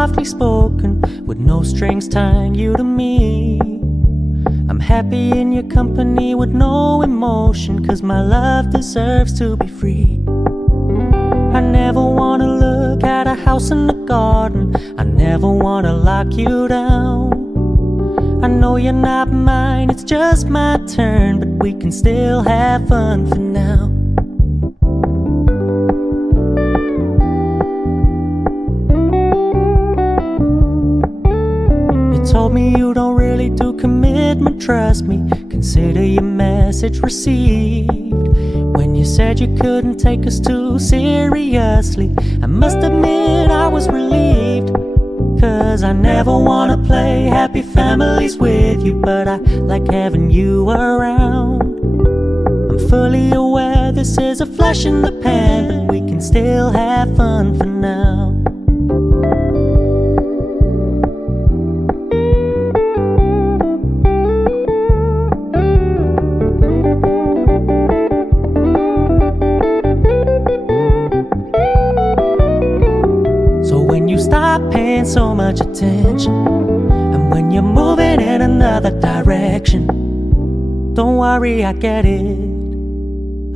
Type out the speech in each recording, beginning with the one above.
softly spoken, with no strings tying you to me. I'm happy in your company with no emotion, 'cause my love deserves to be free. I never wanna look at a house in the garden, I never wanna lock you down. I know you're not mine, it's just my turn, but we can still have fun for now. You told me you don't really do commitment, trust me, consider your message received. When you said you couldn't take us too seriously, I must admit I was relieved. 'Cause I never wanna play happy families with you, but I like having you around. I'm fully aware this is a flash in the pan, but we can still have fun for now. Stop paying so much attention, and when you're moving in another direction, don't worry, I get it.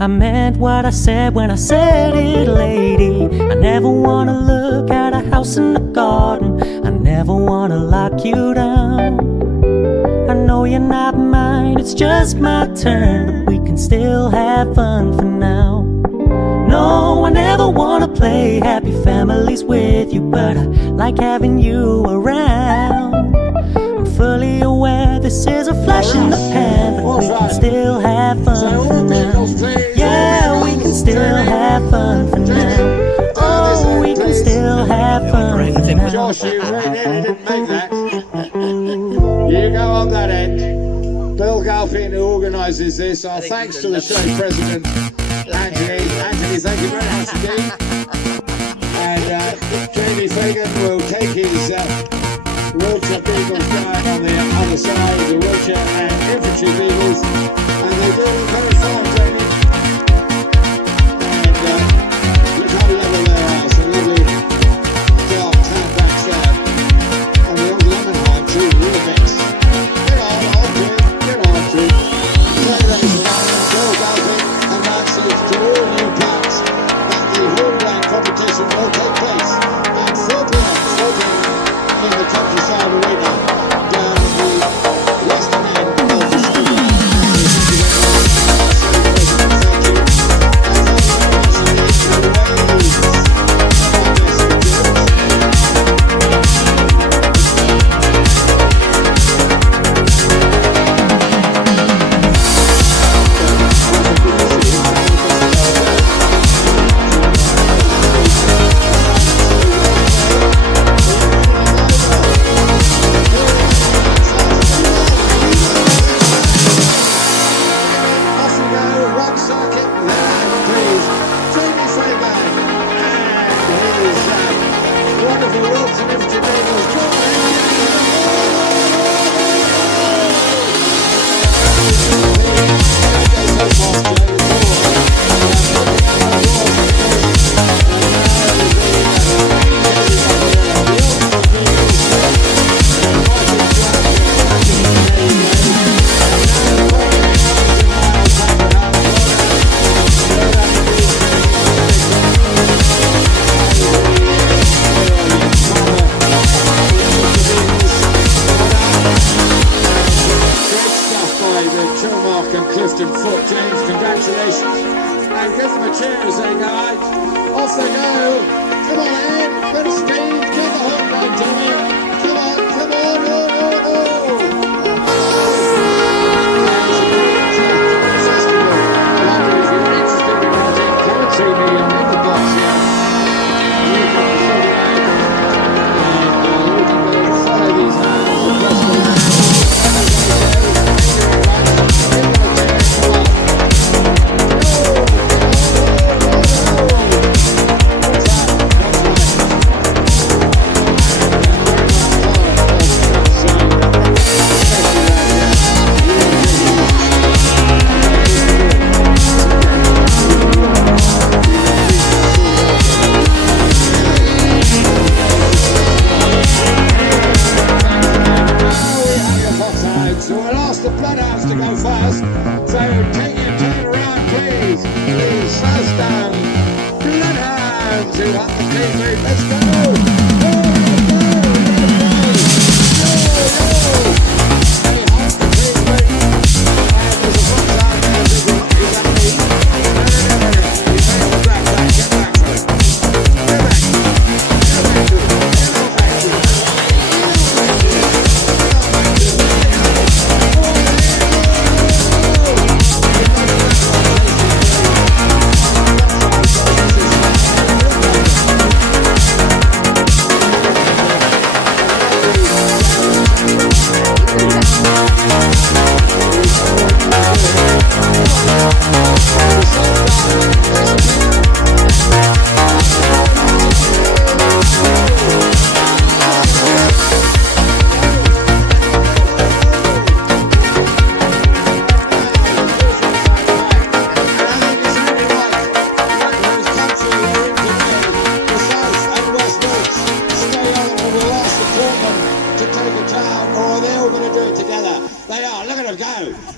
I meant what I said when I said it, lady. I never wanna look at a house in the garden, I never wanna lock you down. I know you're not mine, it's just my turn, but we can still have fun for now. No, I never wanna play happy families with you, but I like having you around. I'm fully aware this is a flash in the pan, but we can still have fun for now. Yeah, we can still have fun for now. Oh, we can still have fun for now. Josh, you didn't make that. You go on that end. Bill Galpin, who organises this, our thanks to the show president, Anthony, thank you very much indeed. And Jamie Fagan will take his Wiltshire Beagles down on the other side, the Wiltshire and Infantry Beagles, and they do it very fine, Jamie. And look how level they are, so lovely dark tan backs there. And the old lemon hard too, real mix. Get on to it. Play those around, Bill Galpin announces to all you cats that the Hornland competition will take place at 4 p.m. in the Countryside Arena down the western end of the stadium.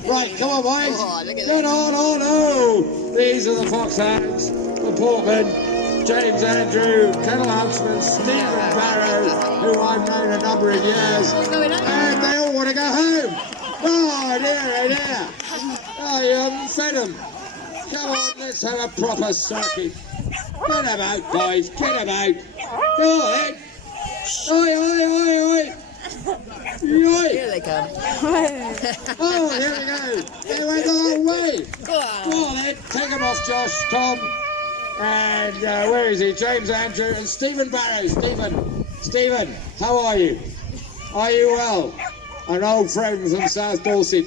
Right, come on, boys. Oh, look at Get on, oh no. These are the foxhounds, the portmen, James Andrew, kennel huntsman, Stephen Barrow, who I've known a number of years, and they all want to go home. Oh dear, dear. Oh, you haven't fed them. Come on, let's have a proper circuit. Get them out, guys, get them out. Go on, then. Oi, oi, oi, oi. Oi. Here they come. Oh, here we go. They went the wrong way. Go on then. Take them off, Josh, Tom, and where is he? James Andrew and Stephen Barrow. Stephen, how are you? Are you well? An old friend from South Dorset.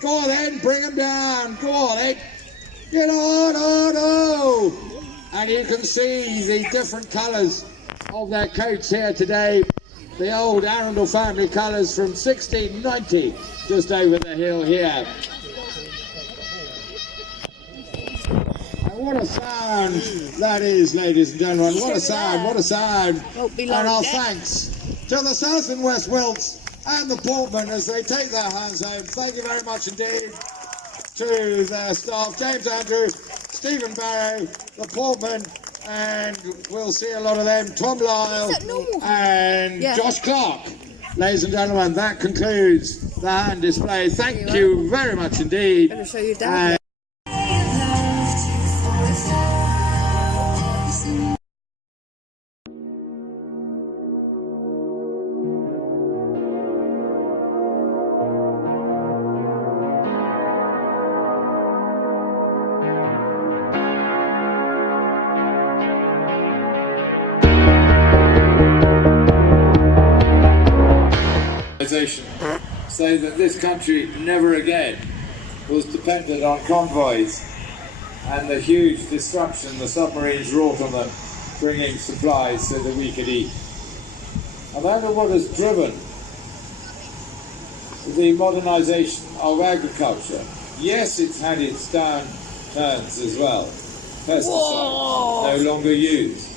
Go on then, bring them down. Go on then. Get on, oh no. And you can see the different colours of their coats here today. The old Arundel family colours from 1690, just over the hill here. And what a sound that is, ladies and gentlemen. What a sound, what a sound. And our thanks to the South and West Wilts and the Portmen as they take their hands home. Thank you very much indeed to their staff, James Andrew, Stephen Barrow, the Portmen, and we'll see a lot of them, Tom Lyle and Josh Clark. Ladies and gentlemen, that concludes the hand display. Thank you very much indeed. I'm going to show you down. Say that this country never again was dependent on convoys and the huge disruption the submarines wrought on them, bringing supplies so that we could eat. And that is what has driven the modernisation of agriculture. Yes, it's had its downturns as well. Pesticides no longer used.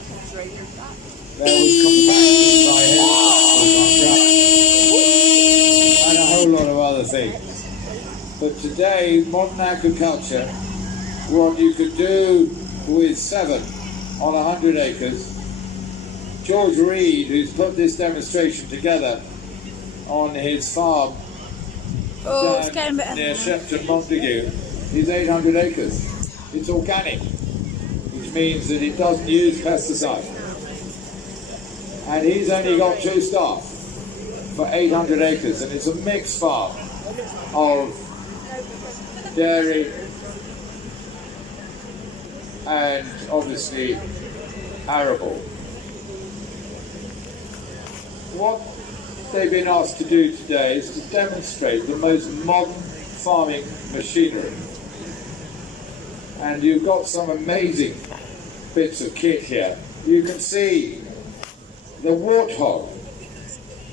There was compaction by and a whole lot of other things. But today, modern agriculture, what you could do with 7 on 100 acres, George Reed, who's put this demonstration together on his farm down near Shepton, Montague, is 800 acres. It's organic, which means that it doesn't use pesticides. And he's only got 2 staff for 800 acres, and it's a mixed farm of dairy and obviously arable. What they've been asked to do today is to demonstrate the most modern farming machinery. And you've got some amazing bits of kit here. You can see the warthog.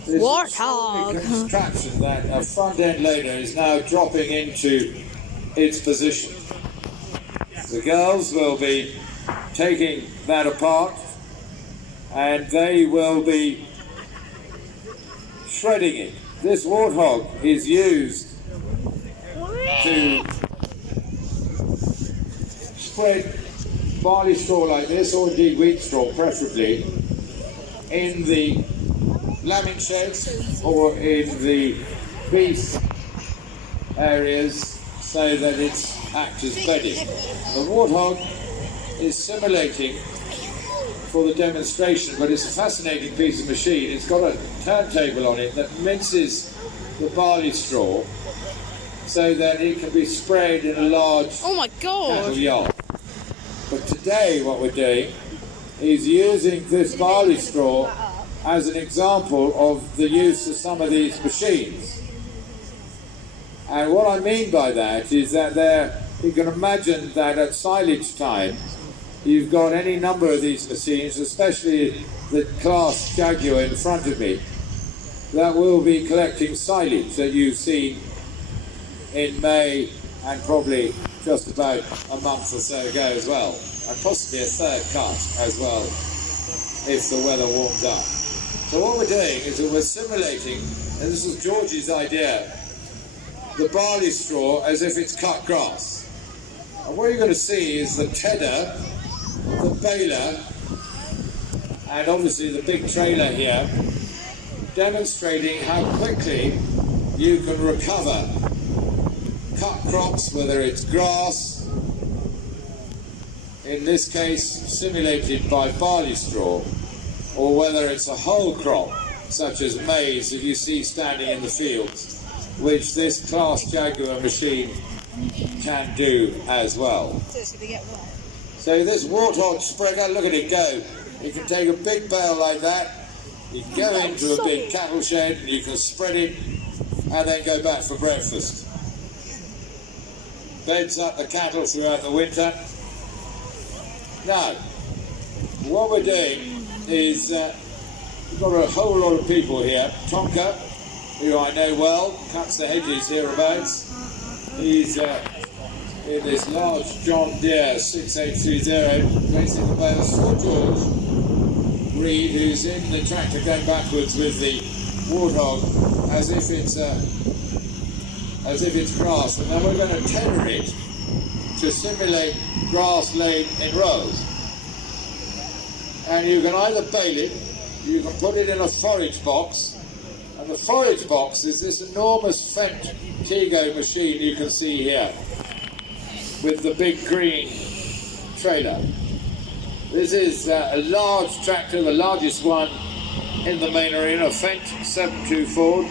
This contraption that a front end loader is now dropping into its position. The girls will be taking that apart and they will be shredding it. This warthog is used to spread barley straw like this, or indeed wheat straw preferably, in the lambing sheds or in the beef areas so that it's acts as bedding. The warthog is simulating for the demonstration, but it's a fascinating piece of machine. It's got a turntable on it that minces the barley straw so that it can be spread in a large cattle yard. But today what we're doing is using this barley straw as an example of the use of some of these machines. And what I mean by that is that you can imagine that at silage time, you've got any number of these machines, especially the class Jaguar in front of me, that will be collecting silage that you've seen in May and probably just about a month or so ago as well, and possibly a third cut as well if the weather warms up. So what we're doing is that we're simulating, and this is George's idea, the barley straw as if it's cut grass. And what you're going to see is the tedder, the baler, and obviously the big trailer here, demonstrating how quickly you can recover cut crops, whether it's grass, in this case simulated by barley straw, or whether it's a whole crop, such as maize that you see standing in the fields, which this class Jaguar machine can do as well. So this warthog spreader, look at it go. You can take a big bale like that, you can go into a big cattle shed and you can spread it and then go back for breakfast. Beds up the cattle throughout the winter. Now, what we're doing is we've got a whole lot of people here. Tonka, who I know well, cuts the hedges hereabouts. He's in this large John Deere 6830, placing the bales for George Reed, who's in the tractor going backwards with the warthog as if it's grass, and then we're going to tether it to simulate grass laid in rows. And you can either bale it, you can put it in a forage box, and the forage box is this enormous Fendt Tego machine you can see here with the big green trailer. This is a large tractor, the largest one in the main arena, a Fendt 7.2 Ford,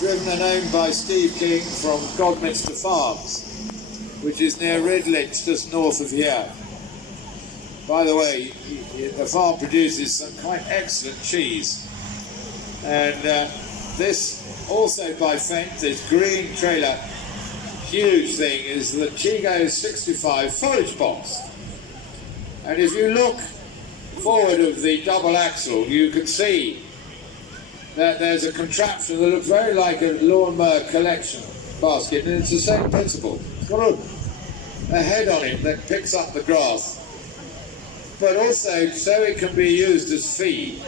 driven and owned by Steve King from Godminster Farms, which is near Redlich, just north of here. By the way, the farm produces some quite excellent cheese. And this, also by Fendt, this green trailer, huge thing, is the Tego 65 forage box. And if you look forward of the double axle, you can see that there's a contraption that looks very like a lawnmower collection basket, and it's the same principle. It's got a head on it that picks up the grass, but also so it can be used as feed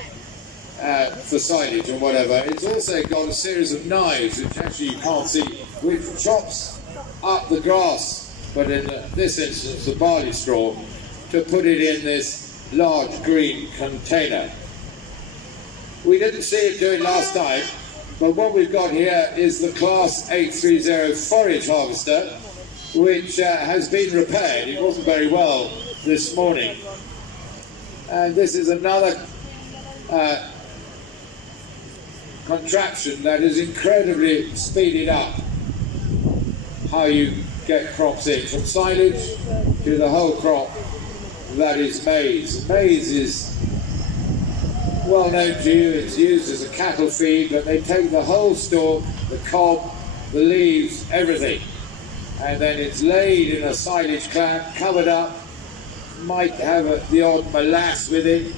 for silage or whatever. It's also got a series of knives, which actually you can't see, which chops up the grass, but in this instance the barley straw, to put it in this large green container. We didn't see it do it last time, but what we've got here is the Class 830 forage harvester, which has been repaired. It wasn't very well this morning. And this is another contraption that is incredibly speeded up how you get crops in, from silage to the whole crop that is maize. Maize is well known to you, it's used as a cattle feed, but they take the whole stalk, the cob, the leaves, everything, and then it's laid in a silage clamp, covered up, might have the odd molass with it,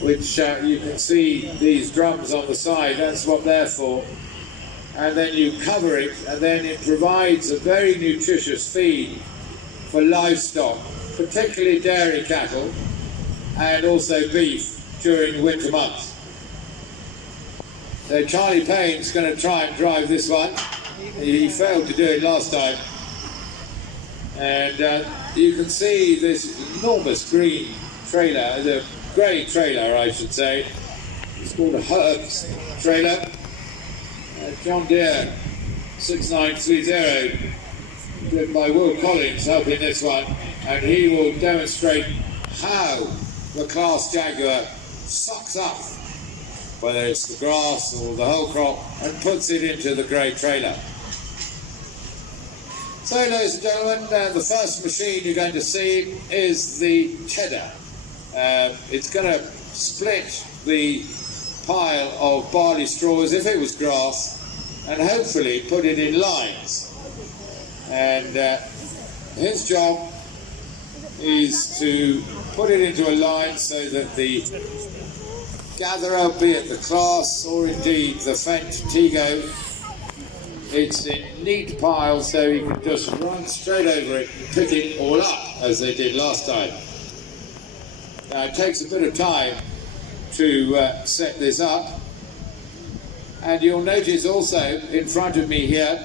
which you can see these drums on the side, that's what they're for, and then you cover it, and then it provides a very nutritious feed for livestock, particularly dairy cattle, and also beef during winter months. So Charlie Payne's going to try and drive this one. He failed to do it last time. And you can see this enormous green trailer, the grey trailer I should say. It's called a Herbst trailer. John Deere 6930, driven by Will Collins, helping this one. And he will demonstrate how the Class Jaguar sucks up, whether it's the grass or the whole crop, and puts it into the grey trailer. So, ladies and gentlemen, the first machine you're going to see is the tedder. It's going to split the pile of barley straw as if it was grass, and hopefully put it in lines. And his job is to put it into a line so that the gatherer, be it the class or indeed the Fent Tego, it's in neat piles so he can just run straight over it and pick it all up as they did last time. Now it takes a bit of time to set this up, and you'll notice also in front of me here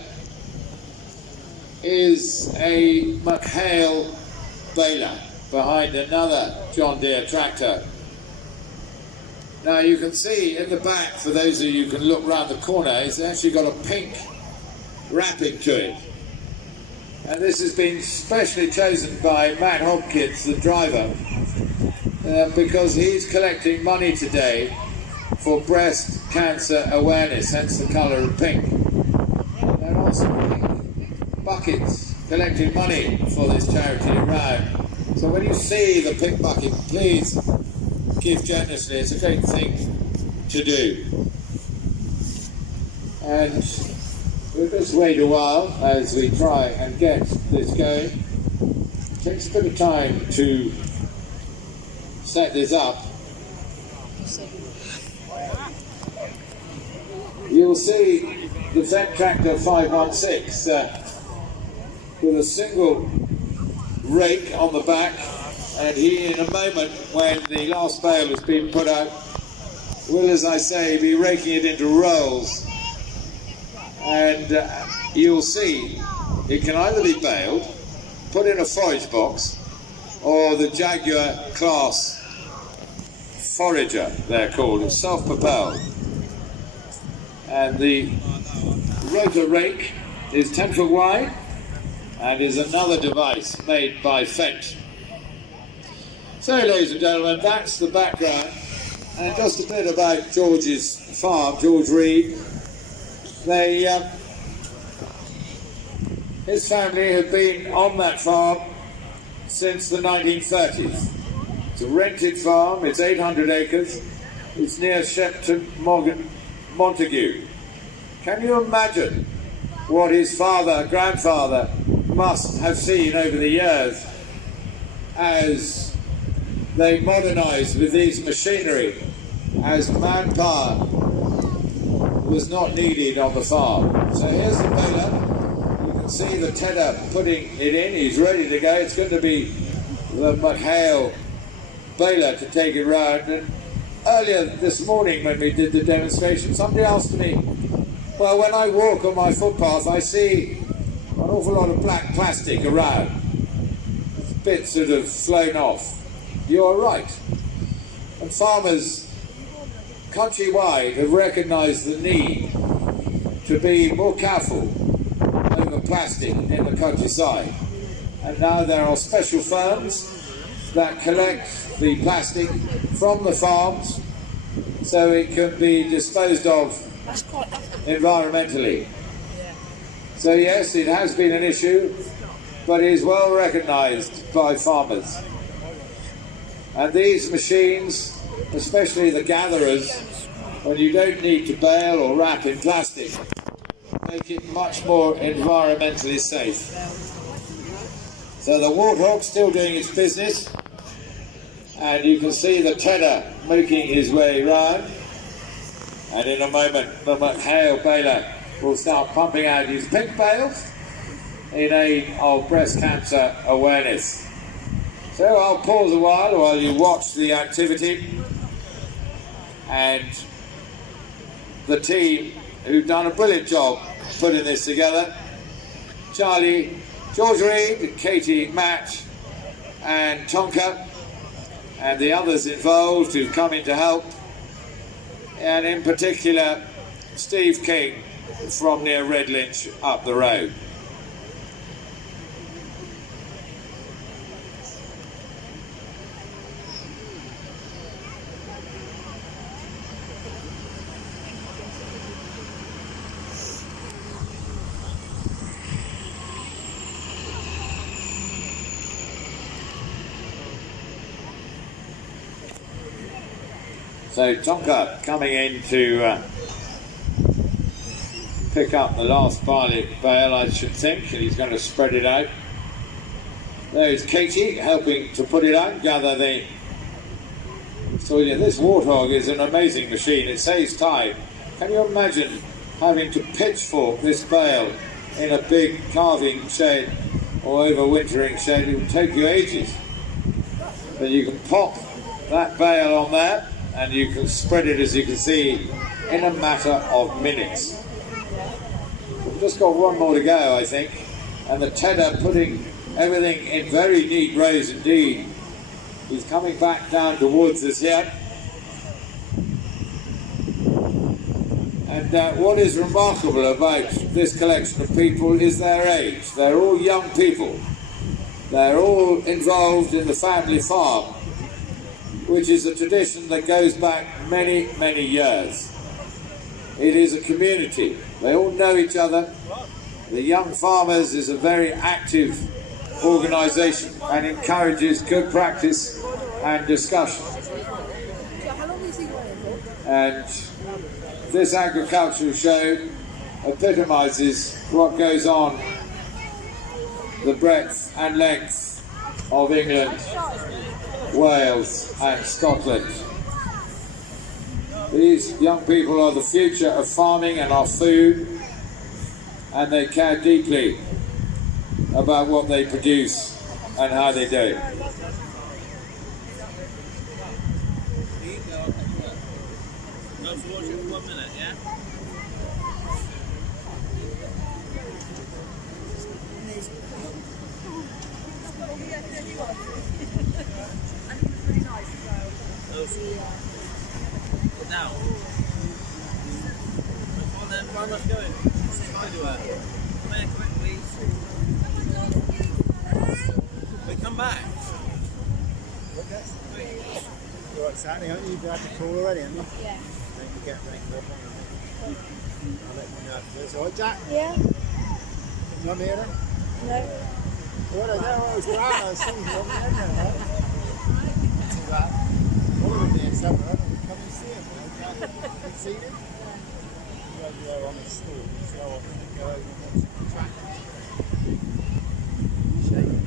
is a McHale baler behind another John Deere tractor. Now you can see in the back, for those of you who can look round the corner, it's actually got a pink wrapping to it. And this has been specially chosen by Matt Hopkins, the driver, because he's collecting money today for breast cancer awareness, hence the colour of pink. There are some pink buckets collecting money for this charity around. So when you see the pink bucket, please give generously. It's a great thing to do. And we'll just wait a while as we try and get this going. It takes a bit of time to set this up. You'll see the Fent Tractor 516 with a single rake on the back, and he, in a moment when the last bale has been put out, will, as I say, be raking it into rolls. And you'll see it can either be baled, put in a forage box, or the Jaguar class forager, they're called. It's self-propelled. And the rotor rake is 10 foot wide and is another device made by Fent. So, ladies and gentlemen, that's the background, and just a bit about George's farm, George Reed. His family have been on that farm since the 1930s. It's a rented farm, it's 800 acres, it's near Shepton Montague. Can you imagine what his grandfather must have seen over the years as they modernised with these machinery, as manpower was not needed on the farm? So here's the baler. You can see the tedder putting it in. He's ready to go. It's going to be the McHale baler to take it round. And earlier this morning when we did the demonstration, somebody asked me, well, when I walk on my footpath I see an awful lot of black plastic around. Bits that have flown off. You're right. And farmers countrywide have recognised the need to be more careful over plastic in the countryside. And now there are special firms that collect the plastic from the farms so it can be disposed of environmentally. So yes, it has been an issue, but it is well recognised by farmers. And these machines, especially the gatherers, when you don't need to bale or wrap in plastic, make it much more environmentally safe. So the warthog's still doing its business, and you can see the tedder making his way round, and in a moment the McHale baler will start pumping out his pink bales in aid of breast cancer awareness. So I'll pause a while you watch the activity, and the team who've done a brilliant job putting this together, Charlie, George Reed, Katie, Matt and Tonka, and the others involved who've come in to help, and in particular Steve King from near Redlinch up the road. So Tonka coming in to pick up the last barley bale, I should think, and he's going to spread it out. There's Katie helping to put it out, gather the soil. This warthog is an amazing machine. It saves time. Can you imagine having to pitchfork this bale in a big carving shed or overwintering shed? It would take you ages. But you can pop that bale on there and you can spread it, as you can see, in a matter of minutes. We've just got one more to go, I think, and the Tedder putting everything in very neat rows indeed. He's coming back down towards us here. And what is remarkable about this collection of people is their age. They're all young people. They're all involved in the family farm, which is a tradition that goes back many, many years. It is a community. They all know each other. The Young Farmers is a very active organisation and encourages good practice and discussion. And this agricultural show epitomises what goes on the breadth and length of England, Wales and Scotland. These young people are the future of farming and our food, and they care deeply about what they produce and how they do it. Now, on then, where am I going? Come here, please. We come back. Okay. You're right, Sandy, haven't you? You've had the call already, haven't you? Yeah. Then you get ready for it. I'll let you know if there's all right, Jack. Yeah. Mum here then? No. Well, I know I was around, I was thinking, Mum here then, right? Not too bad. All of them here, so come and see him. Have you seen him? Go over there on the stool, so I can go over and watch the track. Shake.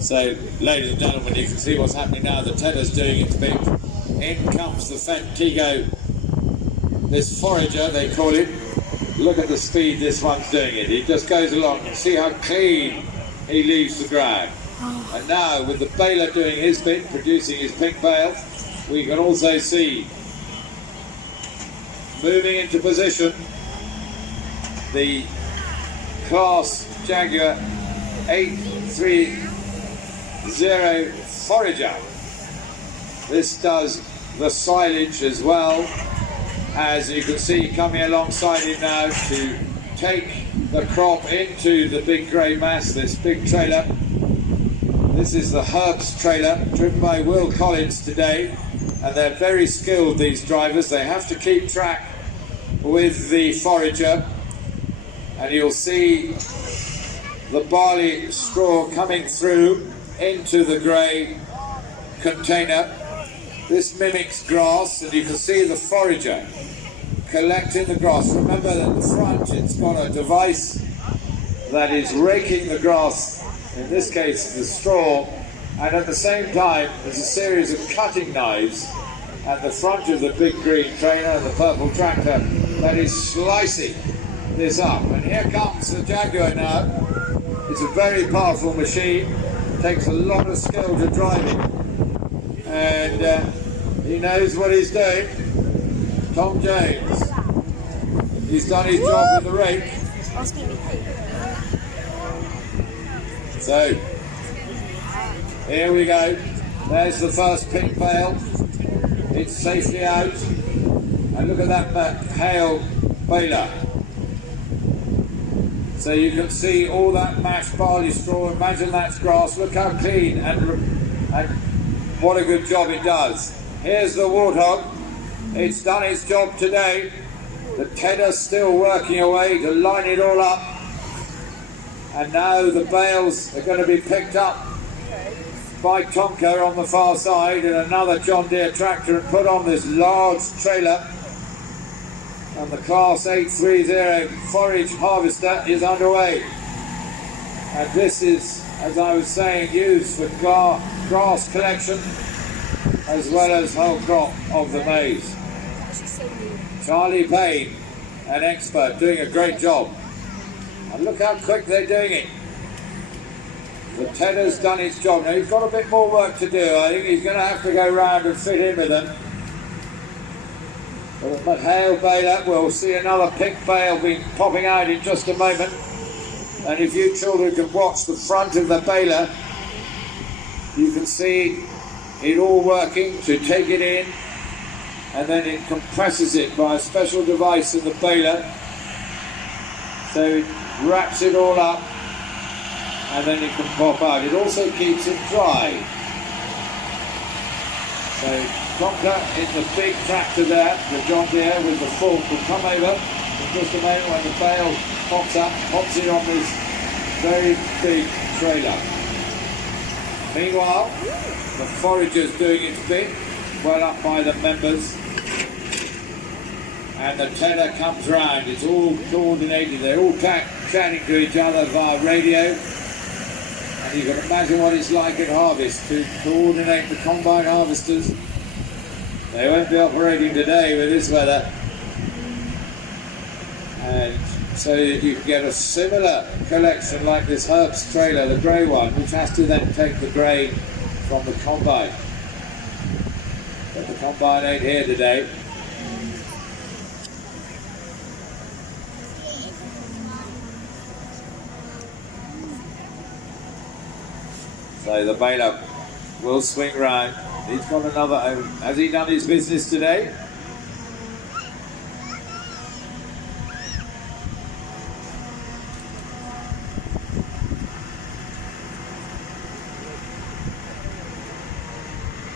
So, ladies and gentlemen, you can see what's happening now. The Tedder's doing its bit. In comes the Fent Tego, this forager, they call it. Look at the speed this one's doing it. He just goes along and see how clean he leaves the ground. And now, with the baler doing his bit, producing his pink bale, we can also see, moving into position, the Class Jaguar 830 forager. This does the silage as well, as you can see coming alongside him now to take the crop into the big grey mass, this big trailer. This is the Herbst trailer, driven by Will Collins today, and they're very skilled, these drivers. They have to keep track with the forager, and you'll see the barley straw coming through into the grey container. This mimics grass, and you can see the forager collecting the grass. Remember that at the front it's got a device that is raking the grass, in this case the straw, and at the same time there's a series of cutting knives at the front of the big green trailer, the purple tractor, that is slicing this up. And here comes the Jaguar now. It's a very powerful machine, it takes a lot of skill to drive it, and he knows what he's doing. Tom Jones, He's done his job with the rake. So, here we go. There's the first pink bale. It's safely out. And look at that hail baler. So you can see all that mashed barley straw. Imagine that's grass. Look how clean and what a good job it does. Here's the warthog. It's done its job today. The tedder's still working away to line it all up. And now the bales are going to be picked up by Tonka on the far side in another John Deere tractor and put on this large trailer. And the Class 830 forage harvester is underway. And this is, as I was saying, used for grass collection as well as whole crop of the maize. Charlie Payne, an expert, doing a great job. And look how quick they're doing it. The tedder's done its job. Now he's got a bit more work to do. I think he's going to have to go round and fit in with them. But hail baler, we'll see another pink bale popping out in just a moment. And if you children can watch the front of the baler, you can see it all working to take it in, and then it compresses it by a special device in the baler. So it wraps it all up, and then it can pop out. It also keeps it dry. So Tonka in the big tractor there, the John Deere with the fork, will come over in just a moment when the bale pops up, pops it on this very big trailer. Meanwhile, the forager's doing its bit, well up by the members, and the tedder comes round. It's all coordinated. They're all chatting to each other via radio. And you can imagine what it's like at harvest to coordinate the combine harvesters. They won't be operating today with this weather. And so you can get a similar collection like this Herbst trailer, the grey one, which has to then take the grain from the combine. But the combine ain't here today. So the baler will swing round. He's got another. Has he done his business today?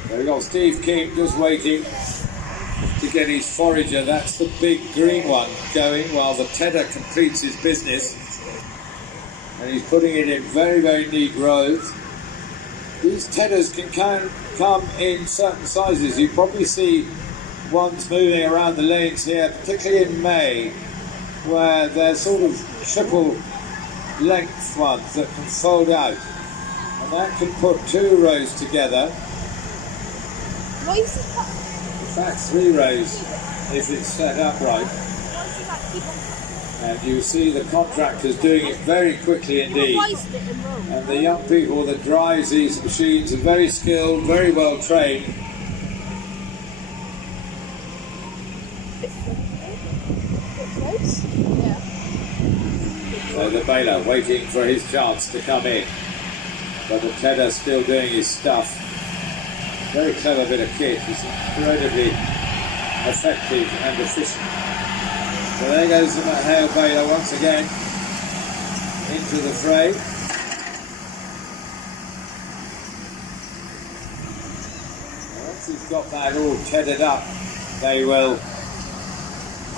There we go, Steve King just waiting to get his forager. That's the big green one going while the tedder completes his business. And he's putting it in very, very neat rows. These tedders can come in certain sizes. You probably see ones moving around the lanes here, particularly in May, where they're sort of triple length ones that can fold out. And that can put 2 rows together. In fact, 3 rows if it's set up right. And you see the contractors doing it very quickly indeed. And the young people that drive these machines are very skilled, very well trained. So the baler waiting for his chance to come in. But the tedder still doing his stuff. Very clever bit of kit. It's incredibly effective and efficient. So there goes the hail baler once again into the fray. Once he's got that all tethered up, they will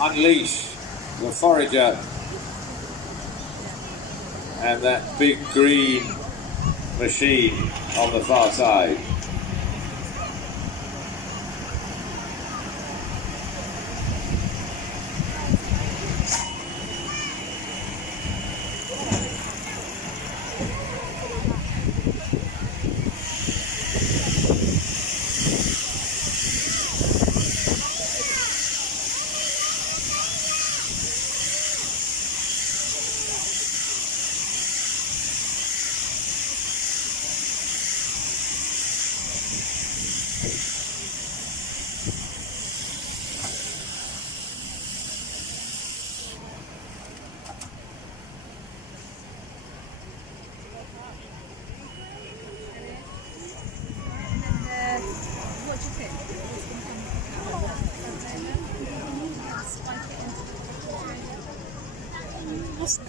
unleash the forager and that big green machine on the far side.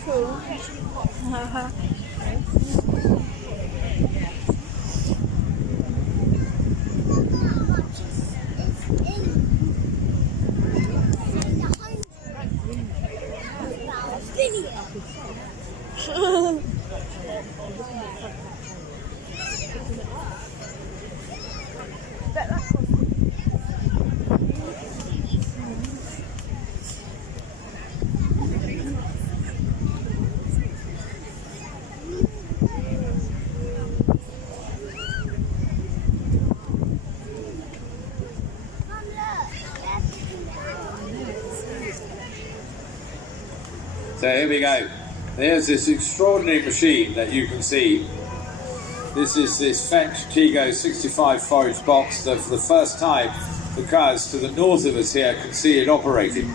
Cool. So here we go. There's this extraordinary machine that you can see. This is this Fendt Tego 65 forage box that for the first time the crowds to the north of us here can see it operating.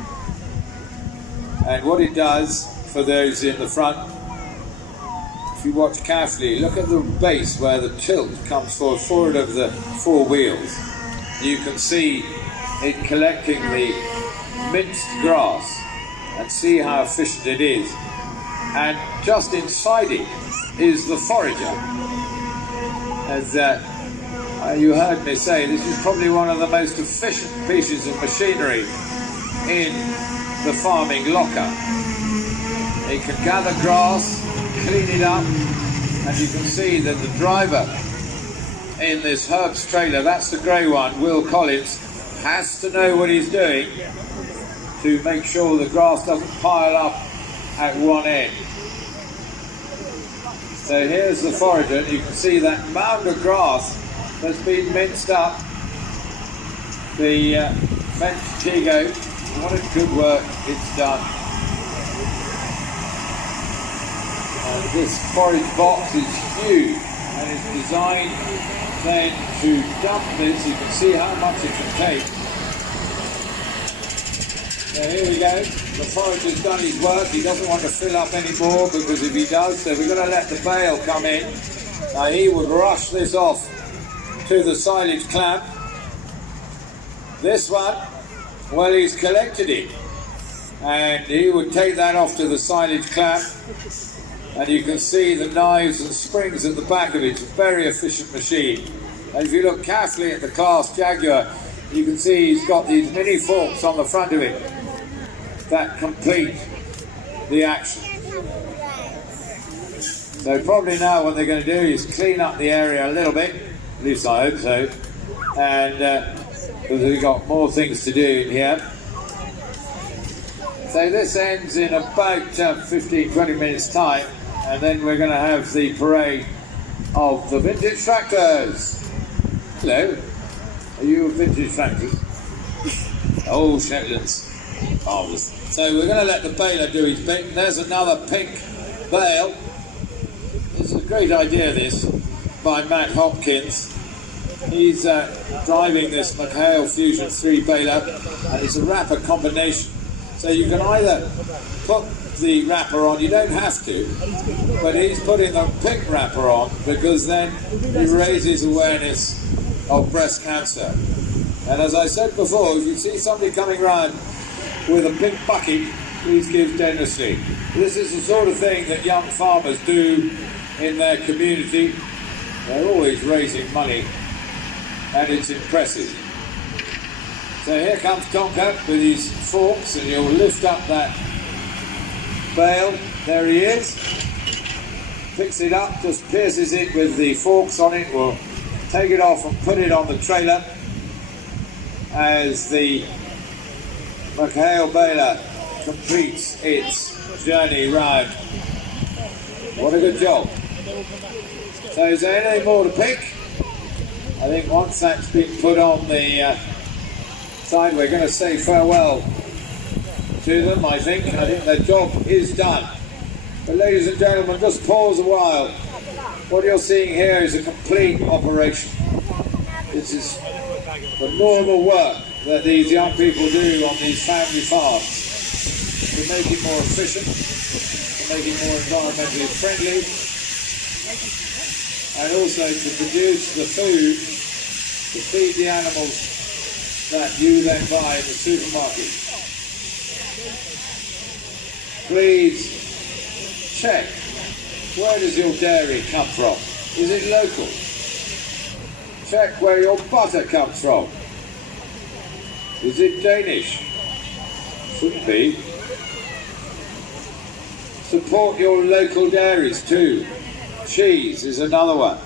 And what it does, for those in the front, if you watch carefully, look at the base where the tilt comes forward of the four wheels. You can see it collecting the minced grass and see how efficient it is. And just inside it is the forager. As you heard me say, this is probably one of the most efficient pieces of machinery in the farming locker. It can gather grass, clean it up, and you can see that the driver in this Herb's trailer, that's the grey one, Will Collins, has to know what he's doing to make sure the grass doesn't pile up at one end. So here's the forager, and you can see that mound of grass that's been minced up. The Fendt Tego, what a good work it's done. And this forage box is huge and it's designed then to dump this. You can see how much it can take. So here we go. The forager's done his work. He doesn't want to fill up anymore, because if he does, so we're going to let the bale come in. Now he would rush this off to the silage clamp. This one, well, he's collected it, and he would take that off to the silage clamp, and you can see the knives and springs at the back of it. It's a very efficient machine. And if you look carefully at the Class Jaguar, you can see he's got these mini forks on the front of it that complete the action. So probably now what they're going to do is clean up the area a little bit, at least I hope so, and because we've got more things to do in here. So this ends in about 15-20 minutes time, and then we're going to have the parade of the vintage tractors. Hello, are you vintage tractors? Oh, Shetlands. Marvellous. So we're going to let the baler do his bit. There's another pink bale. This is a great idea, this, by Matt Hopkins. He's driving this McHale Fusion 3 baler, and it's a wrapper combination. So you can either put the wrapper on, you don't have to, but he's putting the pink wrapper on because then he raises awareness of breast cancer. And as I said before, if you see somebody coming round with a pink bucket, please give generously. This is the sort of thing that young farmers do in their community. They're always raising money, and it's impressive. So here comes Tonka with his forks, and he'll lift up that bale. There he is. Picks it up, just pierces it with the forks on it. We'll take it off and put it on the trailer as the McHale baler completes its journey round. What a good job. So is there anything more to pick? I think once that's been put on the side, we're going to say farewell to them, I think. Their job is done. But ladies and gentlemen, just pause a while. What you're seeing here is a complete operation. This is the normal work that these young people do on these family farms to make it more efficient, to make it more environmentally friendly, and also to produce the food to feed the animals that you then buy in the supermarket. Please check. Where does your dairy come from? Is it local? Check where your butter comes from. Is it Danish? Shouldn't be. Support your local dairies too. Cheese is another one.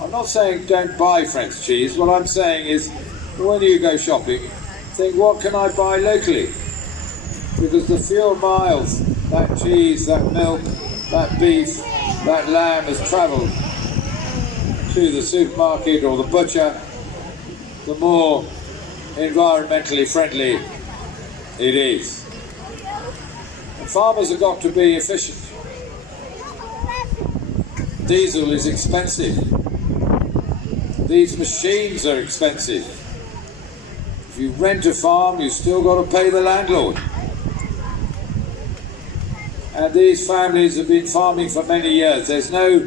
I'm not saying don't buy French cheese. What I'm saying is, when you go shopping, think, what can I buy locally? Because the fewer miles that cheese, that milk, that beef, that lamb has travelled to the supermarket or the butcher, the more environmentally friendly it is. And farmers have got to be efficient. Diesel is expensive. These machines are expensive. If you rent a farm, you've still got to pay the landlord. And these families have been farming for many years. There's no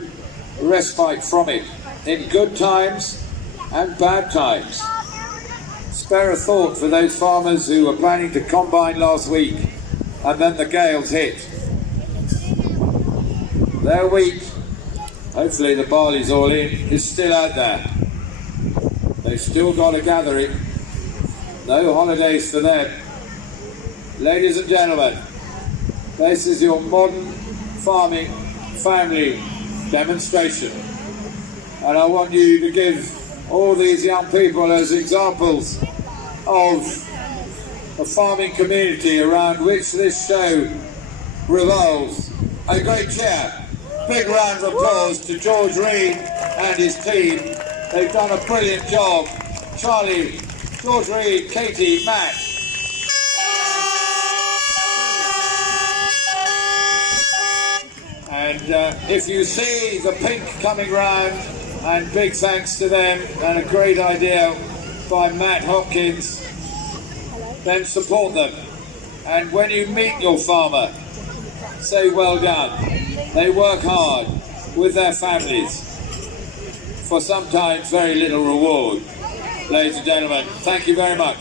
respite from it, in good times and bad times. Spare a thought for those farmers who were planning to combine last week and then the gales hit. Their wheat, hopefully the barley's all in, is still out there. They've still got to gather it. No holidays for them. Ladies and gentlemen, this is your modern farming family demonstration. And I want you to give all these young people as examples of a farming community around which this show revolves. A great cheer. Big round of applause to George Reed and his team. They've done a brilliant job. Charlie, George Reed, Katie, Matt. And if you see the pink coming round, and big thanks to them, and a great idea by Matt Hopkins, then support them. And when you meet your farmer, say well done. They work hard with their families for sometimes very little reward. Ladies and gentlemen, thank you very much.